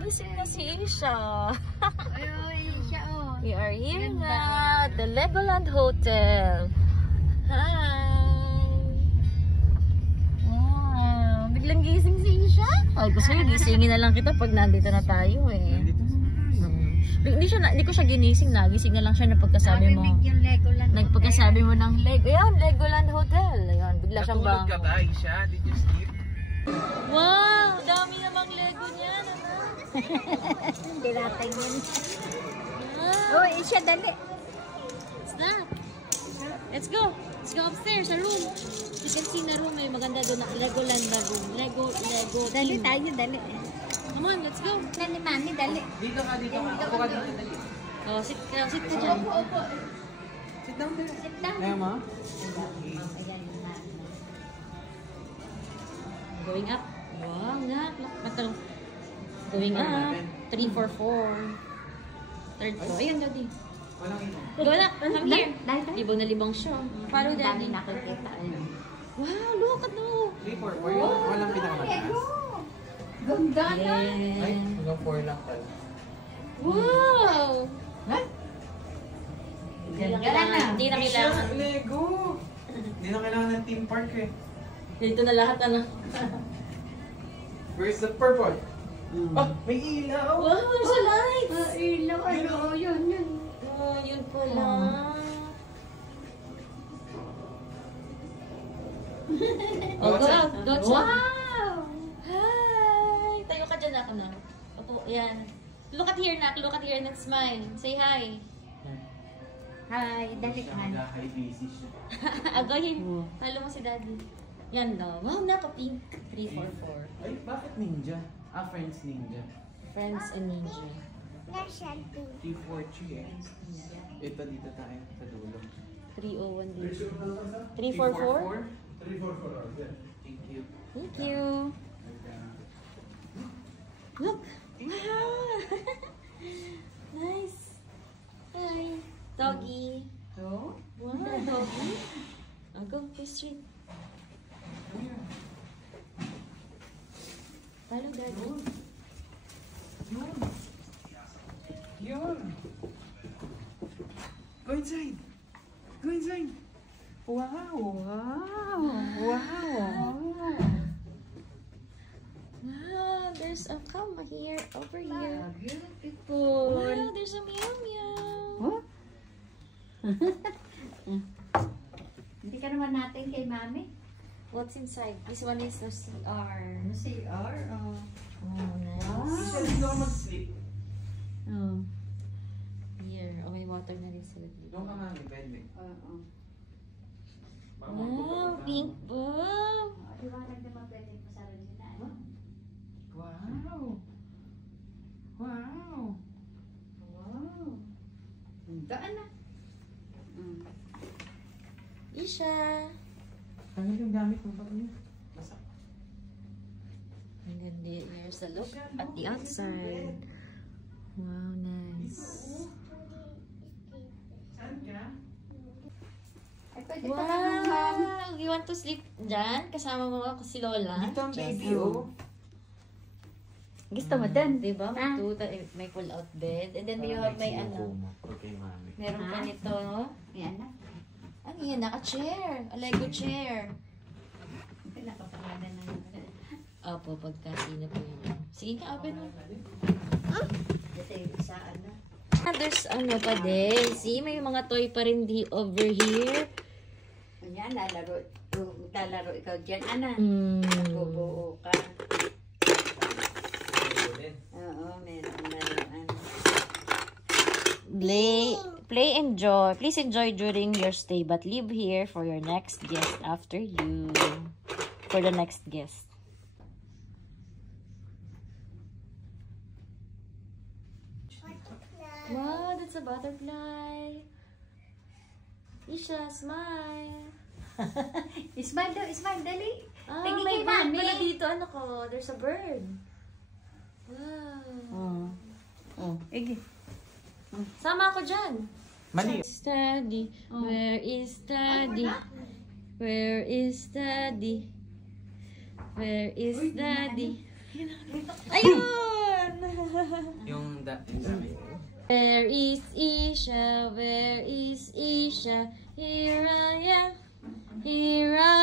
nagising na si Isha. Ay, Isha, oh. We are here na at the Legoland Hotel. Hi! Wow, biglang gising si Isha. Ay, gusto niya, gisingin na lang kita pag nandito na tayo eh. Hindi ko siya ginising na. Gising na lang siya na pagkasabi mo. Nagpagkasabi mo ng Legoland Hotel. Ayan, bigla siyang bangon. Natulog ka ba, Isha? Did you sleep? Wow! Dami namang Lego niya. Hindi natin yun. Wow! Oh, Isha, dali. What's that? Let's go. Let's go upstairs sa room. You can see na room. May maganda doon na Legoland na room. Lego Dali team. tayo, dali. Come on, let's go. Dali, mami, dali. Dito ka. Ako ka dito, dali. Oh, sit ka dyan. Sit down there. Sit down. Kaya ma? Ayan, Going up. Wow, nak. Going up. 3, 4, 4. Third floor. Ayun, daddy. Walang ito. Go na. Come here. Dali. Libong na libong siya. Follow Dami daddy. nakikita. Wow, look at no. 3, 4, 4. Walang pinakamataas. Ganda na. Ay, Yeah. hanggang 4 lang pala. Wow. Ganda na. Hindi na kailangan. Isha, Lego! Hindi na kailangan ng theme park eh. Dito na lahat ano. Where's the purple? Ah, may ilaw! Wow, there's a light. Ilaw, ay, oh, yun. Oh, yun pala. Oh, go out. Go outside. Wow! Hi! Tayo ka dyan, ako na. Opo, yan. Look at here, Nak. Look at here and smile. Say hi. Hi, dali ka. High busy siya. Agahin. Follow mo si Daddy. Yan daw. Wow, Nak. Pink. 3, 4, 4. Ay, bakit ninja? Ah, Friends Ninja. Friends and Ninja. 3, 4, 3 eh. Ito dito tayo sa dulo. 301 dito. 3, 4, 4? 3, 4, 4. Thank you. Thank you. Look. Wow. Nice. Hi. Doggy. Oh? Wow, doggy. I'll go, Christian. Follow Daddy. Yun! Go inside! Go inside! Wow! Wow! Wow! Wow, there's a come here, over here. Beautiful. Wow, there's a meow meow. Oh? Hindi ka naman natin kay mami. What's inside? This one is the CR. CR, oh. Oh, nice. Isha, dito ka mag-sleep. Oh. Here. Oh, may water na rin sa loob. Doon ka nga ni bed eh. Oo. Wow, pink ball. Iwanan naman pwede pa sa rin sila. Wow! Wow! Wow. Daan na. Isha. Ano yung gamit mo ba niya? Basta. And then here's a look at the outside. Wow, nice. Saan ka? Ay, pwede pa naman, ma'am. Wow! You want to sleep dyan? Kasama mo ako si Lola? Dito ang baby oh. Gusto mo dun? Diba? Ah. May pull-out bed. And then you have may ano. Okay, mami. Meron pa nito. Yan na. Ano yan? Naka-chair. A Lego chair. Pinakapangalan na naman. Opo, pagkasino po yun. Sige ka, open mo. Ito yung isa, ano. There's ano pa din. See, may mga toy pa rin over here. Yan, lalaro ikaw dyan, ana. Bubuo ka. Oo, meron na rin, ano. Play, enjoy. Please enjoy during your stay, but leave here for your next guest after you. For the next guest. Wow, that's a butterfly. Isha, smile. Ismail daw, Ismail, dali. Ah, Tingin may kay bird mami. pala dito. Ano ko? There's a bird. Wow. Oh, igi. Sama ako dyan. Mali. Daddy, where is Daddy? Where is Daddy? Where is Daddy? Ayun! Where is Isha? Where is Isha? Here I am. Here I